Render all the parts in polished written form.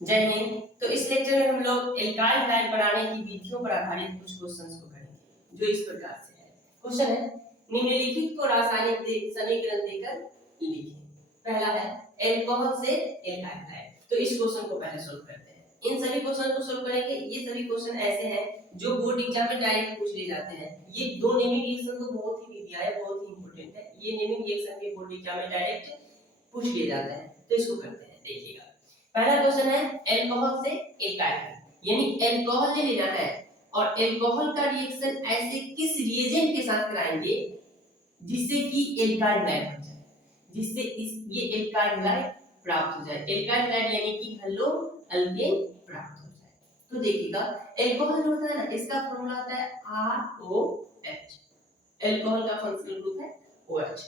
जय हिंद। तो इस लेक्चर में हम लोग एल्काइल हाइड बनाने की विधियों पर आधारित कुछ क्वेश्चंस को करेंगे जो इस प्रकार से है। क्वेश्चन है, निम्नलिखित को रासायनिक समीकरण देकर लिखें। पहला है एल्कोहल से एल्काइल हाइड। तो इस क्वेश्चन को पहले सोल्व करते हैं। इन सभी क्वेश्चन को सोल्व करेंगे। ये सभी क्वेश्चन ऐसे हैं जो बोर्ड एग्जाम में डायरेक्ट पूछ लिए जाते हैं। ये दो नेमिंग रिएक्शन तो बहुत ही विधियां है, बहुत ही इंपॉर्टेंट है। ये नेमिंग रिएक्शन के बोर्ड एग्जाम में डायरेक्ट पूछ लिए जाते हैं। तो इसको करते हैं, देखिएगा। पहला क्वेश्चन है एल्कोहल से एल्काइल, यानी एल्कोहल ले लेना है और एल्कोहल का रिएक्शन ऐसे किस रिएजेंट के साथ कराएंगे जिससे कि एल्काइल हाइड बन जाए, जिससे ये एल्काइल हाइड प्राप्त हो जाए। एल्काइल हाइड यानी कि हेलो अल्केन प्राप्त हो जाए। तो देखिएगा, एल्कोहल जो होता है ना, इसका फार्मूला आता है ROH। एल्कोहल का फंक्शनल ग्रुप है OH।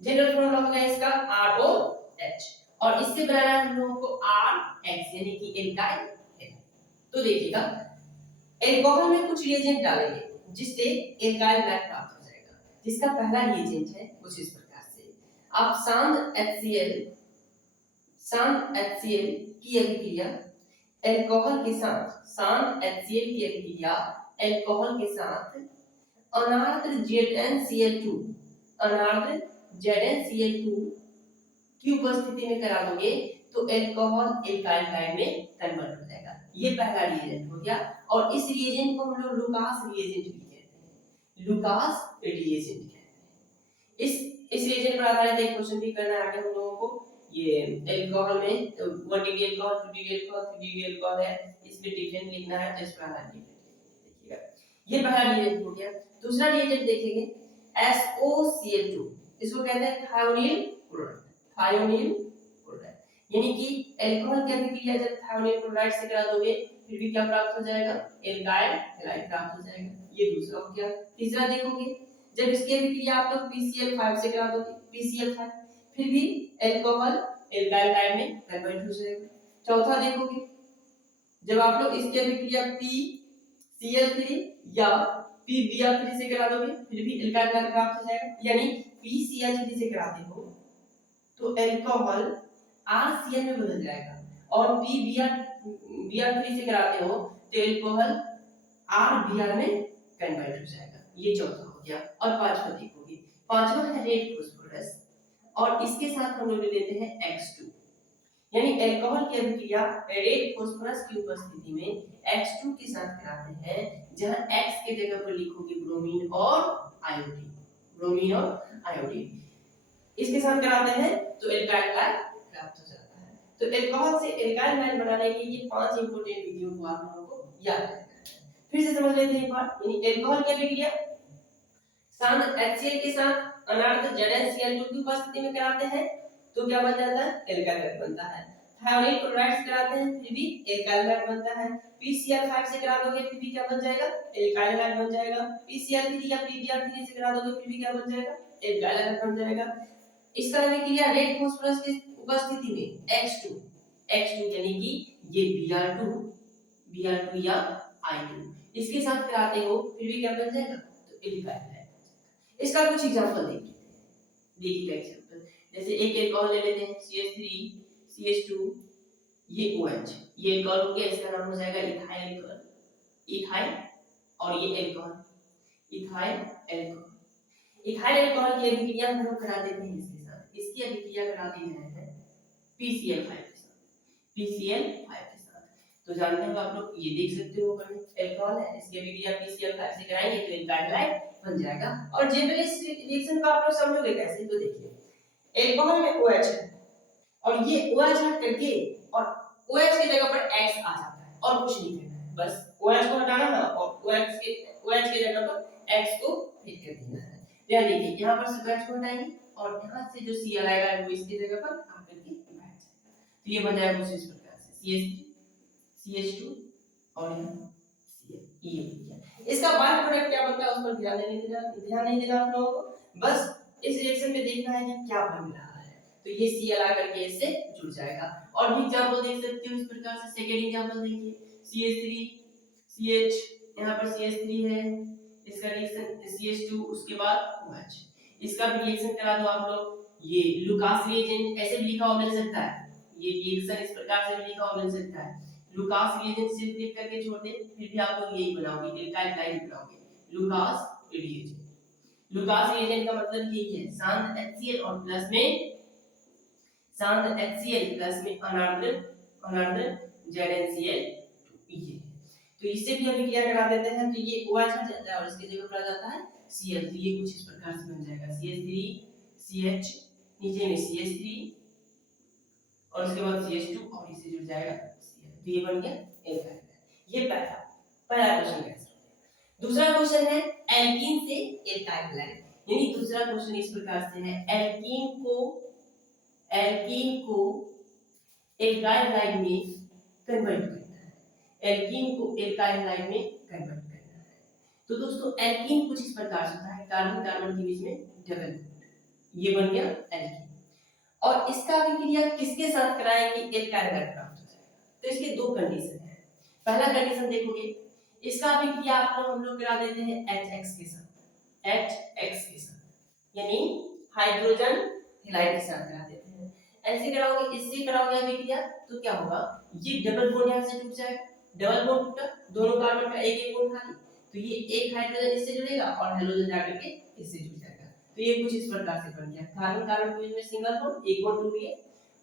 जनरल फार्मूला हो गया इसका ROH, और इससे बनाना है हम लोगों को RX यानी कि एल्काइल है। तो देखिएगा, एल्कोहल में कुछ रिएजेंट डालेंगे जिससे एल्काइल हाइड प्राप्त हो जाएगा। जिसका पहला रिएजेंट है कुछ इस प्रकार से, आप शांत HCl की अभिक्रिया एल्कोहल के साथ, शांत HCl की अभिक्रिया एल्कोहल के साथ अनार्द्र ZnCl2, अनार्द्र ZnCl2 की उपस्थिति में करा दोगे तो एल्कोहल एल्काइल हाइड में कन्वर्ट हो जाएगा। ये पहला रिएजेंट हो गया, और इस रिएजेंट को हम लोग लुकास रिएजेंट भी कहते हैं। लुकास रिएजेंट कहते हैं। इस रिएजेंट पर आधारित एक क्वेश्चन भी करना है आगे हम लोगों को। ये एल्कोहल में 1 degree alcohol, 2 degree alcohol, 3 degree alcohol है, इसमें डिफरेंट लिखना है। तो इस पर आधारित देखिएगा, ये पहला रिएजेंट हो गया। दूसरा रिएजेंट देखेंगे SOCl2, इसको कहते हैं थायोनील क्लोराइड। थायोनील क्लोराइड यानी कि एल्कोहल की अभिक्रिया जब थायोनील क्लोराइड से करा दोगे फिर भी क्या प्राप्त हो जाएगा, एल्काइल हाइड प्राप्त हो जाएगा। ये दूसरा हो गया। तीसरा देखोगे, जब इसकी अभिक्रिया आप लोग PCl5 से करा दोगे, PCl5, फिर भी एल्कोहल एल्काइल हाइड में कन्वर्ट हो जाएगा। चौथा देखोगे, जब आप लोग इसकी अभिक्रिया PCl3 या PBr3 से करा दोगे फिर भी एल्काइल हाइड प्राप्त हो जाएगा। यानी PCl3 से कराते हो तो एल्कोहल RCl में बदल जाएगा, और PBr3 से कराते हो तो एल्कोहल RBr में कन्वर्ट हो जाएगा। ये चौथा हो गया। और पांचवा देखोगे, पांचवा है रेड फास्फोरस, और इसके साथ हम लोग लेते हैं X2, यानी एल्कोहल की अभिक्रिया रेड फास्फोरस की उपस्थिति में X2 के साथ कराते हैं, जहां X के जगह पर लिखोगे ब्रोमीन और आयोडीन, ब्रोमीन और आयोडीन। इसके साथ कराते हैं तो एल्काइल हाइड प्राप्त हो जाता है। तो एल्कोहल से एल्काइल हाइड बनाने के ये 5 इंपॉर्टेंट विधियों को आप लोगों को याद रखना है। फिर से समझ लेते हैं एक बार, यानी एल्कोहल की अभिक्रिया शांत HCl के साथ अनार्द्र ZnCl2 की उपस्थिति में कराते हैं तो क्या बन जाता है, एल्काइल हाइड बनता है। थायोनील क्लोराइड से कराते हैं फिर भी एल्काइल हाइड बनता है। PCl5 से करा दोगे फिर भी क्या बन जाएगा, एल्काइल हाइड बन जाएगा। PCl3 या PBr3 से करा दोगे फिर भी क्या बन जाएगा, एल्काइल हाइड बन जाएगा। इसका अभिक्रिया रेड फास्फोरस की उपस्थिति में X2 यानी कि ये Br2 या I2 इसके साथ कराते हो फिर भी क्या बन जाएगा, तो एल्काइल हाइड। इसका कुछ एग्जांपल देखिए एग्जांपल, जैसे एक एल्कोहल ले लेते हैं CH3 CH2, ये OH, ये एल्कोहल हो गया, इसका नाम हो जाएगा इथाइल एल्कोहल, इथाइल, और ये alcohol ethyl alcohol. Ethyl alcohol की अभिक्रिया हम लोग करा देते हैं इसके साथ, इसकी अभिक्रिया कराते हैं PCl5 के साथ, PCl5 के साथ। तो जानते हो आप लोग, ये देख सकते हो एल्कोहल है, इसकी अभिक्रिया PCl5 से कराएंगे तो एल्काइल हाइड बन जाएगा। और जनरली इस रिएक्शन को आप लोग समझोगे कैसे, तो देखिए एल्कोहल में OH है और ये OH हट करके और OH की जगह पर X आ जाता है, और कुछ नहीं करना है, बस OH को हटाना है और OH की जगह पर X को फिट कर देना है। ध्यान दीजिए, यहाँ पर से OH को हटाएंगे और यहाँ से जो Cl आएगा वो इसकी जगह पर आकर के बैठ जाएगा। तो ये बन जाएगा कुछ इस प्रकार से CH2 और यहाँ Cl, ये हो गया। इसका बाय प्रोडक्ट क्या बनता है उस पर ध्यान नहीं देना आप लोगों को, बस इस रिएक्शन में देखना है कि क्या बन रहा है। तो ये Cl आकर के इससे जुड़ जाएगा। और भी एग्जांपल देख सकते हो इस प्रकार से। सेकंड एग्जांपल देखिए, CH3 CH, यहाँ पर CH3 है, इसका रिएक्शन CH2, उसके बाद OH, इसका भी रिएक्शन करा दो आप लोग। ये लुकास रिएजेंट ऐसे भी लिखा हुआ मिल सकता है, ये रिएक्शन इस प्रकार से भी लिखा और बन सकता है। लुकास रिएजेंट सिर्फ लिख करके छोड़ दे, फिर भी आप लोग यही बनाओगे, एल्काइल लाइन बनाओगे, लुकास रिएजेंट। लुकास रिएजेंट का मतलब यही है, शांत HCl और प्लस में शांत HCl प्लस में अनार्द्र ZnCl, ये तो इससे भी अभी क्या करा देते हैं, तो ये OH हट जाता है और इसके जगह पर आ जाता है Cl, तो ये कुछ इस प्रकार से बन जाएगा CH3CH, नीचे में CH3 और उसके बाद CH2 और इससे जुड़ जाएगा Cl, तो ये बन गया एल्काइल। ये पहला क्वेश्चन का आंसर। दूसरा क्वेश्चन है एल्कीन से एल्काइल लाइन, यानी दूसरा क्वेश्चन इस प्रकार से है, एल्कीन को एल्काइल लाइन में कन्वर्ट करना है, एल्कीन को एल्काइल लाइन में कन्वर्ट करना है। तो दोस्तों एल्कीन कुछ इस प्रकार से होता है, कार्बन कार्बन के बीच में डबल बॉन्ड, ये बन गया एल्कीन। और इसका अभिक्रिया किसके साथ कराएंगे, एल्काइल लाइन प्राप्त हो जाएगा। तो इसके दो कंडीशन है। पहला कंडीशन देखोगे, इसका अभिक्रिया हम लोग करा देते हैं HX के साथ, HX के साथ, यानी हाइड्रोजन हैलाइड के साथ करा देते हैं। ऐसे कराओगे, इससे कराओगे अभिक्रिया तो क्या होगा, ये डबल बॉन्ड यहां से टूट जाएगा, डबल बॉन्ड टूटा, दोनों कार्बन का एक एक बॉन्ड खाली, तो ये एक हाइड्रोजन इससे जुड़ेगा और हाइड्रोजन जाकर के इससे जुड़ जाएगा। तो ये कुछ इस प्रकार से बन गया, कार्बन कार्बन के बीच में सिंगल बॉन्ड, एक बॉन्ड टूट गया,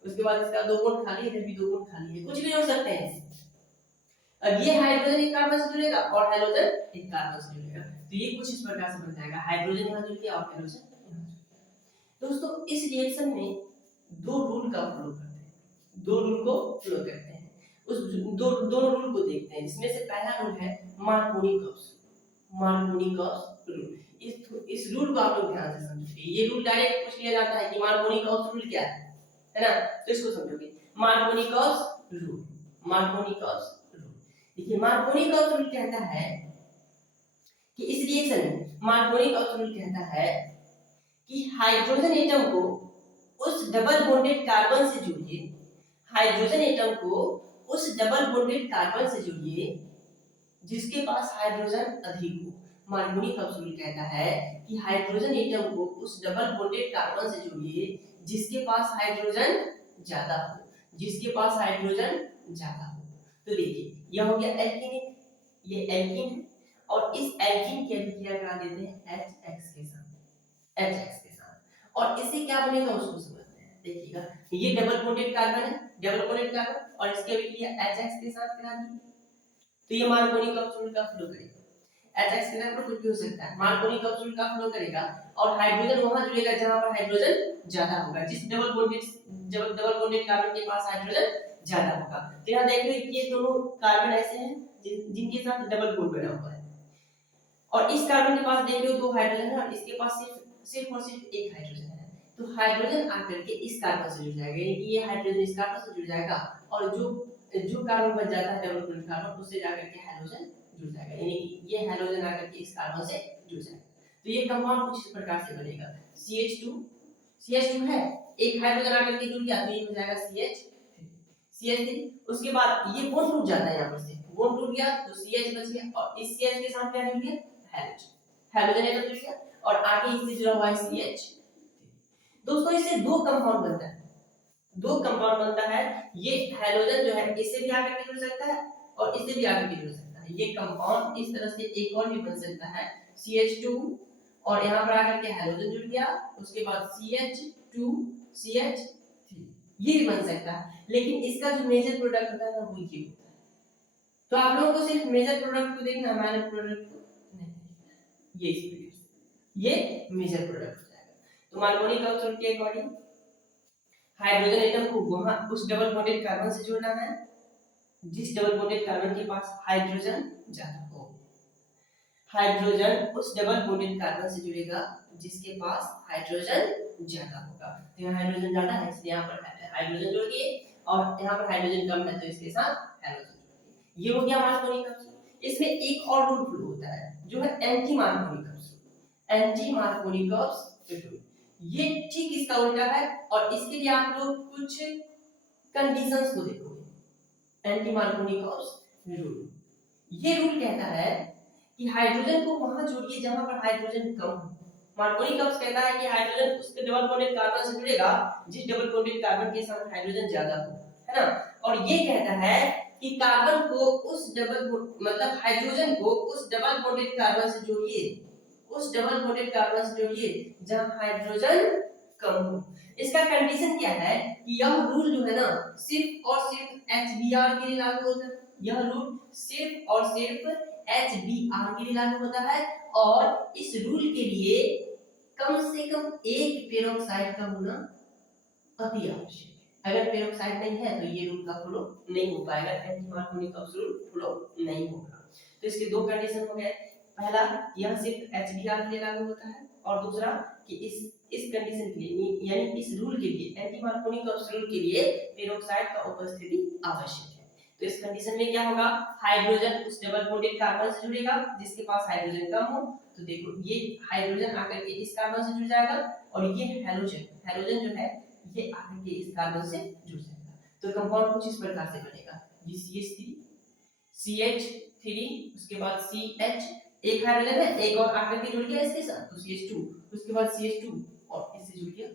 उसके बाद इसका दो बॉन्ड खाली है, इधर भी दो बॉन्ड खाली है, कुछ भी जोड़ सकते हैं। अब ये हाइड्रोजन एक कार्बन से जुड़ेगा और हाइड्रोजन एक कार्बन से जुड़ेगा, तो ये कुछ इस प्रकार से बन जाएगा, हाइड्रोजन यहां जुड़ गया और हाइड्रोजन यहां जुड़ गया। दोस्तों इस रिएक्शन में दो रूल का प्रयोग करते हैं, दो रूल को प्रयोग करते हैं, उस दोनों रूल को देखते हैं। इसमें से पहला रूल है मार्कोनी-कॉप्स रूल। इस रूल को आप लोग ध्यान से समझिए, ये रूल डायरेक्ट पूछ लिया जाता है कि मार्कोनी-कॉप्स रूल क्या है ना, तो इसको समझोगे। मार्कोनी-कॉप्स रूल, देखिए मार्कोनी-कॉप्स रूल कहता है कि इस रिएक्शन में मार्कोनी-कॉप्स रूल कहता है कि हाइड्रोजन एटम को उस डबल बॉन्डेड कार्बन से जोड़िए, हाइड्रोजन एटम को उस डबल बॉन्डेड कार्बन से जोड़िए जिसके पास हाइड्रोजन अधिक हो। मार्कोनी-कॉप्स रूल कहता है कि हाइड्रोजन एटम को उस डबल बॉन्डेड कार्बन से जोड़िए जिसके पास हाइड्रोजन ज्यादा हो, जिसके पास हाइड्रोजन ज्यादा हो। तो देखिए यह हो गया एल्कीन, ये एल्कीन है और इस एल्कीन की अभिक्रिया करा देते हैं HX के साथ, HX के साथ, और इससे क्या बनेगा उसको समझते हैं। देखिएगा ये डबल बॉन्डेड कार्बन है, डबल बॉन्डेड कार्बन, और इसकी अभिक्रिया HX के साथ करा दी, तो ये मार्कोनी-कॉप्स रूल का फ्लो करेगा। HX के साथ कुछ भी हो सकता है, मार्कोनी-कॉप्स रूल का फ्लो करेगा और हाइड्रोजन वहां जुड़ेगा जहां पर हाइड्रोजन ज्यादा होगा, जिस डबल बॉन्डेड कार्बन के पास हाइड्रोजन ज्यादा होगा। तो यहाँ देख लो ये दोनों कार्बन ऐसे हैं जिनके साथ डबल बॉन्ड बना हुआ है, और इस कार्बन के पास देख लो दो हाइड्रोजन है और इसके पास सिर्फ और सिर्फ एक हाइड्रोजन है। तो हाइड्रोजन आकर के इस कार्बन से जुड़ जाएगा, यानी कि ये हाइड्रोजन इस कार्बन से जुड़ जाएगा और जो कार्बन बच जाता है डबल बॉन्ड कार्बन, उससे जाकर के हाइड्रोजन जुड़ जाएगा, यानी कि ये हाइड्रोजन आकर के इस कार्बन से जुड़ जाएगा। तो ये कंपाउंड कुछ इस प्रकार से बनेगा, CH2 है, एक हाइड्रोजन आकर के जुड़ गया तो ये हो जाएगा CH3, उसके बाद ये बॉन्ड टूट जाता है, यहाँ पर से बॉन्ड टूट गया तो CH बच गया और इस CH के साथ क्या जुड़ गया, हाइड्रोजन एटम जुड़ गया और आगे इससे जुड़ा हुआ है CH। दोस्तों इससे दो कंपाउंड बनता है, ये हाइड्रोजन जो है इससे भी आकर के जुड़ सकता है और इससे भी आकर के जुड़ सकता है। ये कंपाउंड इस तरह से एक और भी बन सकता है, CH2 और यहाँ पर आकर के हाइड्रोजन जुड़ गया, उसके बाद CH2 CH3, ये भी बन सकता है, लेकिन इसका जो मेजर प्रोडक्ट होता है ना वो ये होता है। तो आप लोगों को सिर्फ मेजर प्रोडक्ट को देखना, माइनर प्रोडक्ट को नहीं, ये मेजर प्रोडक्ट हो जाएगा। तो मार्कोनी-कॉप्स रूल के अकॉर्डिंग हाइड्रोजन एटम को वहां उस डबल बॉन्डेड कार्बन से जोड़ना है जिस डबल बॉन्डेड कार्बन के पास हाइड्रोजन ज्यादा हो, हाइड्रोजन उस डबल बॉन्डेड कार्बन से जुड़ेगा जिसके पास हाइड्रोजन ज्यादा होगा। तो यहाँ हाइड्रोजन ज्यादा है इसलिए यहाँ पर हाइड्रोजन जोड़ दिए और यहाँ पर हाइड्रोजन कम है तो इसके साथ हाइड्रोजन जोड़ दिए। ये हो गया मार्कोनी-कॉप्स रूल। इसमें एक और रूल फ्लो होता है जो है anti Markovnikov-cops rule, anti Markovnikov-cops rule. ये ठीक इसका उल्टा है और इसके लिए आप लोग कुछ कंडीशंस को देखोगे। एंटी मार्कोनी-कॉप्स रूल, ये रूल कहता है कि हाइड्रोजन को वहां जोड़िए जहां पर हाइड्रोजन कम हो। मार्कोनी-कॉप्स कहता है कि हाइड्रोजन उसके डबल बॉन्डेड कार्बन से जुड़ेगा जिस डबल बॉन्डेड कार्बन के साथ हाइड्रोजन ज्यादा हो, है ना। और ये कहता है कि कार्बन को उस डबल मतलब हाइड्रोजन को उस डबल बॉन्डेड कार्बन से जोड़िए, उस डबल बॉन्डेड कार्बन से जोड़िए जहां हाइड्रोजन कम हो। इसका कंडीशन क्या है कि यह रूल जो है ना सिर्फ और सिर्फ HBr के लिए लागू होता है, यह रूल सिर्फ और सिर्फ HBr के लिए लागू होता है। और इस रूल के लिए कम से कम एक पेरोक्साइड का होना अति आवश्यक है। अगर पेरोक्साइड नहीं है तो ये रूल का फॉलो नहीं हो पाएगा, एंटी मार्कोनी का रूल फॉलो नहीं होगा। तो इसके दो कंडीशन हो गए, पहला यह सिर्फ HBr के लिए लागू होता है और दूसरा कि इस कंडीशन के लिए यानी इस रूल के लिए एंटी मार्कोनी का रूल के लिए पेरोक्साइड का उपस्थिति आवश्यक है। तो इस कंडीशन में क्या होगा, हाइड्रोजन उस डबल बॉन्डेड कार्बन से जुड़ेगा जिसके पास हाइड्रोजन कम हो। तो देखो ये हाइड्रोजन आकर के इस कार्बन से जुड़ जाएगा और ये हैलोजन जो है ये आकर के इस कार्बन से जुड़ जाएगा। तो कंपाउंड कुछ इस प्रकार से बनेगा, ये CH3 CH3 उसके बाद CH, एक हाइड्रोजन है एक और आकर के जुड़ गया इसके साथ तो CH2, उसके बाद CH2 और इससे जुड़ गया,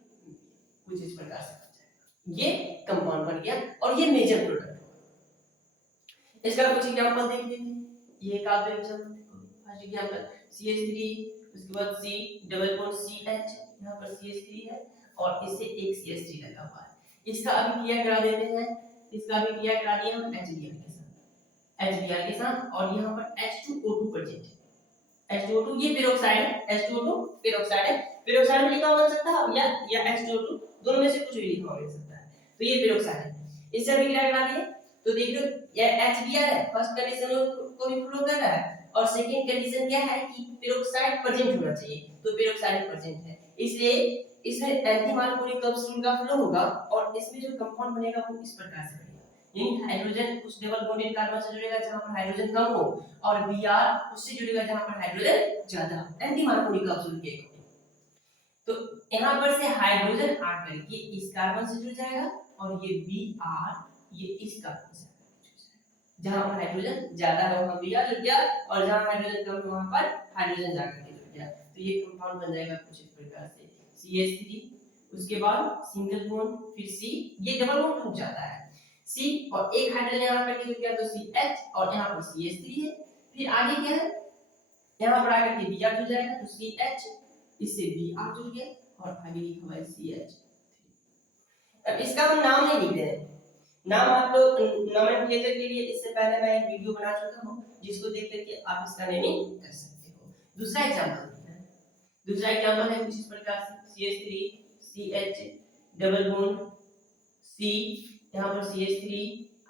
कुछ इस प्रकार से बन जाएगा। ये कंपाउंड बन गया और ये मेजर प्रोडक्ट है। इसका कुछ एग्जांपल देख लेते हैं, ये का दो एग्जांपल देखो। फर्स्ट एग्जांपल CH3 उसके बाद C डबल बॉन्ड CH, यहां पर CH3 है और इससे एक CH3 लगा हुआ है। इसका अभी क्रिया करा देते हैं, इसका अभी क्रिया करा दिया हम HBr के साथ और यहां पर H2O2 प्रेजेंट है। H2O2 ये पेरोक्साइड है, H2O2 पेरोक्साइड है, पेरोक्साइड में लिखा हुआ बन सकता है या H2O2 दोनों में से कुछ भी लिखा हुआ बन सकता है। तो ये पेरोक्साइड है, इससे अभी क्रिया करा दिए तो देख लो ये HBr है, फर्स्ट कंडीशन को भी फॉलो कर रहा है और सेकंड कंडीशन क्या है कि पेरोक्साइड प्रेजेंट होना चाहिए, तो पेरोक्साइड प्रेजेंट है, इसलिए इसमें एंटी मार्कोनी रूल का फ्लो होगा और इसमें जो कंपाउंड बनेगा वो इस प्रकार से बनेगा, यानी हाइड्रोजन उस डबल बॉन्डेड कार्बन से जुड़ेगा जहां पर हाइड्रोजन कम हो और Br उससे जुड़ेगा जहां पर हाइड्रोजन ज्यादा हो, एंटी मार्कोनी रूल के। तो यहां पर से हाइड्रोजन आकर के इस कार्बन से जुड़ जाएगा और ये Br ये इस कार्बन से जहां पर हाइड्रोजन ज्यादा है वहां Br जुड़ गया और जहां हाइड्रोजन कम है वहां पर हाइड्रोजन जाकर के जुड़ गया। तो ये कंपाउंड बन जाएगा कुछ इस प्रकार से CH3, उसके बाद सिंगल बॉन्ड फिर C, ये डबल बॉन्ड टूट जाता है C और एक हाइड्रोजन यहां पर जुड़ गया तो CH और यहां पर CH3 है। फिर आगे क्या है, यहां पर आकर के Br जुड़ जाएगा तो CH, इससे Br जुड़ गया और आगे लिखा हुआ है CH। अब इसका हम नाम नहीं लिख रहे हैं, नाम आप लोग नोमेनक्लेचर के लिए इससे पहले मैं एक वीडियो बना चुका हूं जिसको देख करके आप इसका नेमिंग कर सकते हो। दूसरा एग्जांपल है कुछ इस प्रकार से CH3 CH double bond C, यहां पर CH3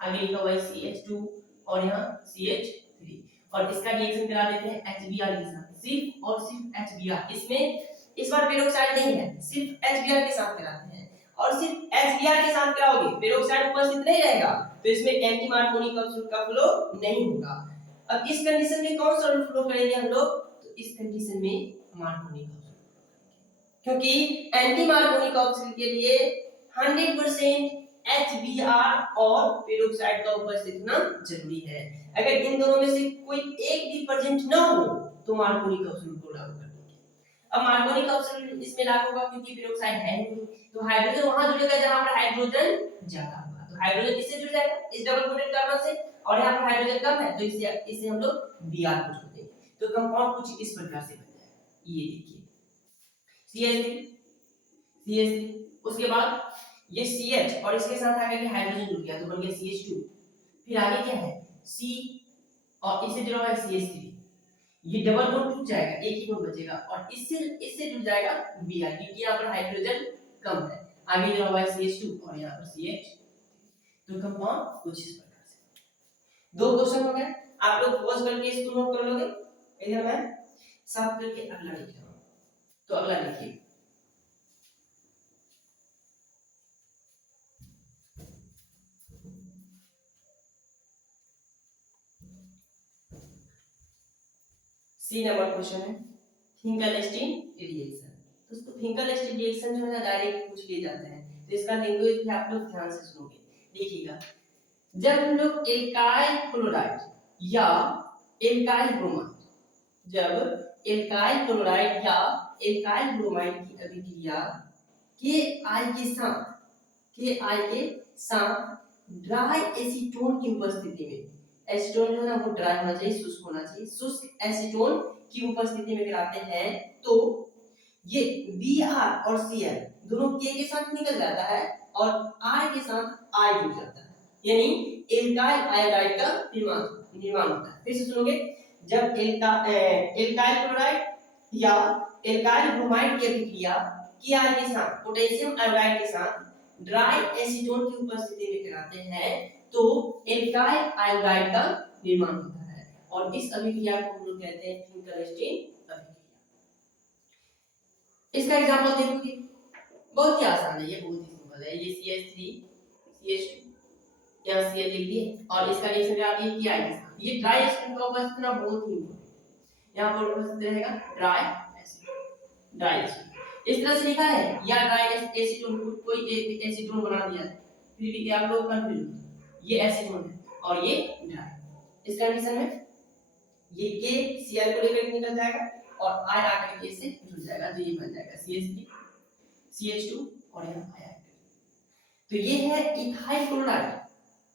आगे लिखा हुआ है CH2 और यहां CH3 और इसका रिएक्शन करा देते हैं HBr के साथ, सिर्फ और सिर्फ HBr, इसमें इस बार पेरोक्साइड नहीं है, सिर्फ HBr के साथ कराते हैं और सिर्फ HBr के साथ कराओगे पेरोक्साइड उपस्थित नहीं रहेगा तो इसमें एंटी मार्कोनी रूल का फ्लो नहीं होगा। अब इस कंडीशन में कौन सा रूल फ्लो करेंगे हम लोग, तो इस कंडीशन में मार्कोनी का रूल, क्योंकि एंटी मार्कोनी रूल के लिए 100% HBr और पेरोक्साइड का उपस्थित होना जरूरी है। अगर इन दोनों में से कोई एक भी प्रेजेंट ना हो तो मार्कोनी का रूल को लागू कर देंगे। अब मार्कोनी का रूल इसमें लागू होगा क्योंकि पेरोक्साइड है नहीं, तो हाइड्रोजन वहां जुड़ेगा जहां पर हाइड्रोजन ज्यादा होगा, तो हाइड्रोजन इससे जुड़ जाएगा इस डबल बॉन्डेड कार्बन से और यहां पर हाइड्रोजन कम है तो इससे हम लोग Br को जोड़ देंगे, तो कंपाउंड कुछ इस प्रकार से बन जाएगा। ये देखिए CH3 उसके बाद ये CH और इसके साथ आगे के हाइड्रोजन जुड़ गया तो बन गया CH2, फिर आगे क्या है C और इससे जुड़ा हुआ है CH3, ये डबल बॉन्ड टूट जाएगा एक ही बॉन्ड बचेगा और इससे जुड़ जाएगा Br क्योंकि यहां पर हाइड्रोजन कम है, आगे जुड़ा हुआ है CH2 और यहां पर CH, तो कंपाउंड कुछ इस प्रकार से। दो क्वेश्चन हो गए, आप लोग पॉज करके इसको नोट कर लोगे, इधर मैं साफ करके अगला लिख रहा हूं। तो अगला लिखिए सी नंबर क्वेश्चन है फिंकल-स्टीन रिएक्शन। दोस्तों फिंकल-स्टीन रिएक्शन जो है ना डायरेक्ट पूछ लिए जाते हैं तो इसका लैंग्वेज भी आप लोग ध्यान से सुनोगे। देखिएगा जब हम लोग एल्काइल क्लोराइड या एल्काइल ब्रोमाइड, जब एल्काइल क्लोराइड या एल्काइल ब्रोमाइड की अभिक्रिया के आई के साथ ड्राई एसीटोन की उपस्थिति में, एसीटोन जो है ना वो ड्राई होना चाहिए, शुष्क होना चाहिए, शुष्क एसीटोन की उपस्थिति में गिराते हैं तो ये Br और Cl दोनों K के साथ निकल जाता है और R के साथ I जुड़ जाता है, यानी एल्काइल आयोडाइड का निर्माण होता है। फिर से सुनोगे, जब एल्काइल क्लोराइड या एल्काइल ब्रोमाइड की अभिक्रिया Ki के साथ पोटेशियम आयोडाइड के साथ ड्राई एसीटोन की उपस्थिति में कराते हैं तो एल्काइल आयोडाइड का निर्माण होता है और इस अभिक्रिया को हम लोग कहते हैं फिंकलस्टीन अभिक्रिया। इसका एग्जांपल देखोगे, बहुत ही आसान है, ये बहुत ही सिंपल है। ये CH3 CH2 यहाँ Cl लिख दिए और इसका रिएक्शन करा दिए Ki के साथ। ये ड्राई एसिड का उपस्थित होना बहुत ही इम्पोर्टेंट है, यहाँ पर उपस्थित रहेगा ड्राई एसिड। इस तरह से लिखा है या ड्राई एसीटोन, कोई एसीटोन बना दिया है, फिर भी आप लोग कंफ्यूज, ये एसीटोन है और ये ड्राई। इस कंडीशन में ये K Cl को लेकर निकल जाएगा और I आकर के इससे जुड़ जाएगा, तो ये बन जाएगा CH3 CH2 और यहाँ I। तो ये है इथाइल क्लोराइड,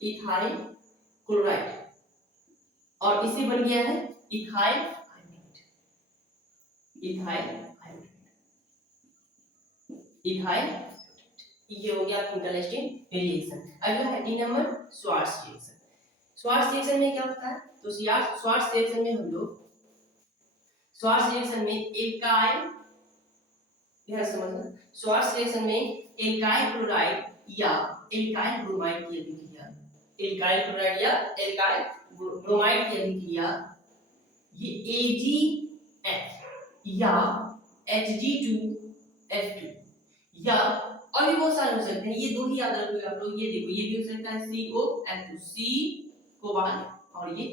इथाइल क्लोराइड और इसे बन गया है इथाइल आयोडाइड, इथाइल इथाइल, ये हो गया फिंकलस्टीन रिएक्शन। अगला है D number Swarts reaction. Swarts reaction में क्या होता है, तो श्वार्ट्ज रिएक्शन में हम लोग श्वार्ट्ज रिएक्शन में एल्काइल, यह समझना, श्वार्ट्ज रिएक्शन में एल्काइल क्लोराइड या एल्काइल ब्रोमाइड की अभिक्रिया, एल्काइल क्लोराइड या एल्काइल ब्रोमाइड की अभिक्रिया ये AgF या Hg2F2 या और भी बहुत सारे हो सकते हैं, ये दो ही याद रखोगे आप लोग। ये देखो, ये भी हो सकता है COF2, C कोबाल्ट और ये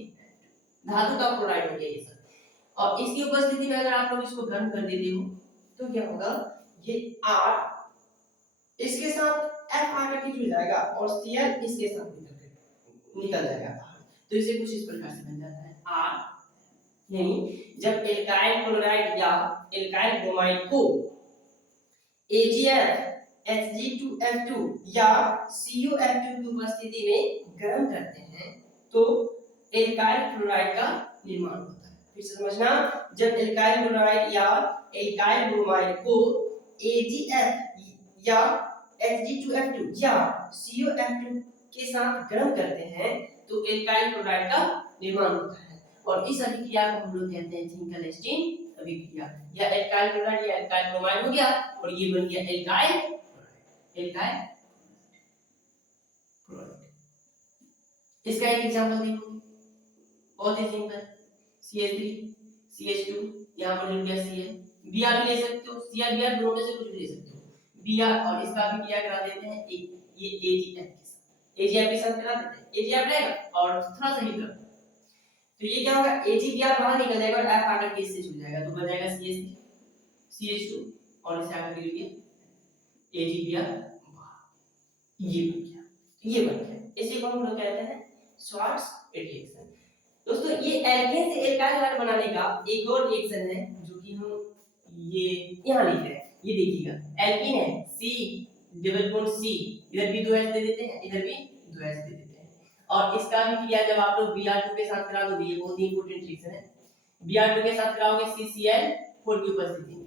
धातु का क्लोराइड हो गया ये सब, और इसकी उपस्थिति में अगर आप लोग इसको गर्म कर देते हो तो क्या होगा, ये R इसके साथ F आकर के जुड़ जाएगा और Cl इसके साथ निकल जाएगा, तो इसे कुछ इस प्रकार से बन जाता है R, यानी जब एल्काइल क्लोराइड या एल्काइल ब्रोमाइड को AgF Hg2F2 या CuF2 की उपस्थिति में गर्म करते हैं तो एल्काइल क्लोराइड का निर्माण होता है। फिर से समझना, जब एल्काइल क्लोराइड या एल्काइल ब्रोमाइड को AgF या Hg2F2 या CuF2 के साथ गर्म करते हैं तो एल्काइल क्लोराइड का निर्माण होता है और इस अभिक्रिया को हम लोग कहते हैं फिंकलस्टीन अभिक्रिया। या एल्काइल क्लोराइड या एल्काइल ब्रोमाइड हो गया और ये बन गया एल्काइल क्लोराइड। इसका एक एग्जांपल देखो, बहुत ही सिंपल, CH3 CH2 यहाँ पर जुड़ गया Cl, Br भी ले सकते हो, Cr Br दोनों में से कुछ भी ले सकते हो, Br और इसका भी क्रिया करा देते हैं ये AgF के साथ, AgF के साथ करा देते हैं, AgF रहेगा और थोड़ा सा ही कर, तो ये क्या होगा, AgBr बाहर निकल जाएगा और F आकर के इससे जुड़ जाएगा, तो बन जाएगा CH3 CH2 और इसे आकर के जुड़ गया AgBr, ये बन गया, ये बन गया। इसी को हम लोग कहते हैं श्वार्ट्ज रिएक्शन। दोस्तों ये एल्केन से एल्काइल क्लोराइड बनाने का एक और रिएक्शन है जो कि हम ये यहाँ लिख रहे हैं, ये देखिएगा, एल्कीन है C डबल बॉन्ड C, इधर भी 2 H दे देते हैं, इधर भी 2 H दे देते हैं, और इसका भी क्रिया जब आप लोग Br2 के साथ करा दोगे, ये बहुत ही इंपॉर्टेंट रिएक्शन है, Br2 के साथ कराओगे CCl4 की उपस्थिति में,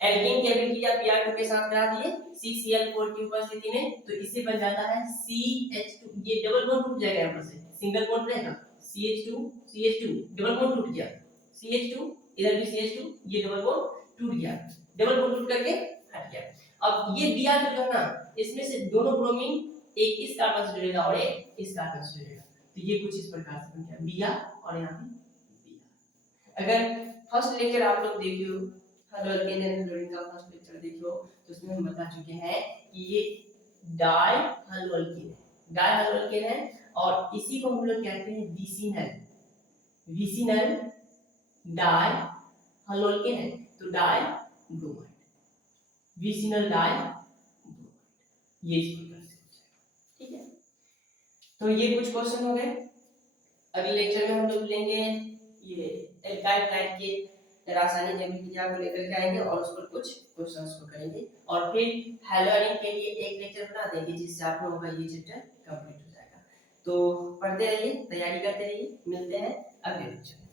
एल्कीन की अभिक्रिया Br2 के साथ करा दिए CCl4 की उपस्थिति में, तो इससे बन जाता है CH2, ये डबल बॉन्ड टूट जाएगा, यहाँ पर से सिंगल बॉन्ड रहेगा, CH2 डबल बॉन्ड टूट गया, CH2 इधर भी CH2, ये डबल बॉन्ड टूट गया, डबल बॉन्ड टूट करके हट गया। अब ये Br2 जो है ना, इसमें से दोनों ब्रोमीन एक इस कार्बन से जुड़ेगा और एक इस कार्बन से जुड़ेगा, तो ये कुछ इस प्रकार से बन गया Br और यहाँ पे Br। अगर फर्स्ट लेक्चर आप लोग देखियो, हाइड्रोजन एंड फ्लोरीन का फर्स्ट लेक्चर देखियो, तो उसमें हम बता चुके हैं कि ये डाई हाइड्रोजन है और इसी को हम लोग कहते हैं विसिनल डाई हाइड्रोजन है, तो dibromide, vicinal dibromide, ये इस प्रकार से हो जाएगा, ठीक है। तो ये कुछ क्वेश्चन हो गए। अगले लेक्चर में हम लोग लेंगे ये एल्काइल क्लोराइड के रासायनिक जैविक क्रिया को लेकर के आएंगे और उस पर कुछ क्वेश्चंस को करेंगे और फिर हैलोजन के लिए एक लेक्चर बना देंगे जिससे आप लोगों का ये चैप्टर कंप्लीट हो जाएगा। तो पढ़ते रहिए, तैयारी करते रहिए, मिलते हैं अगले लेक्चर में।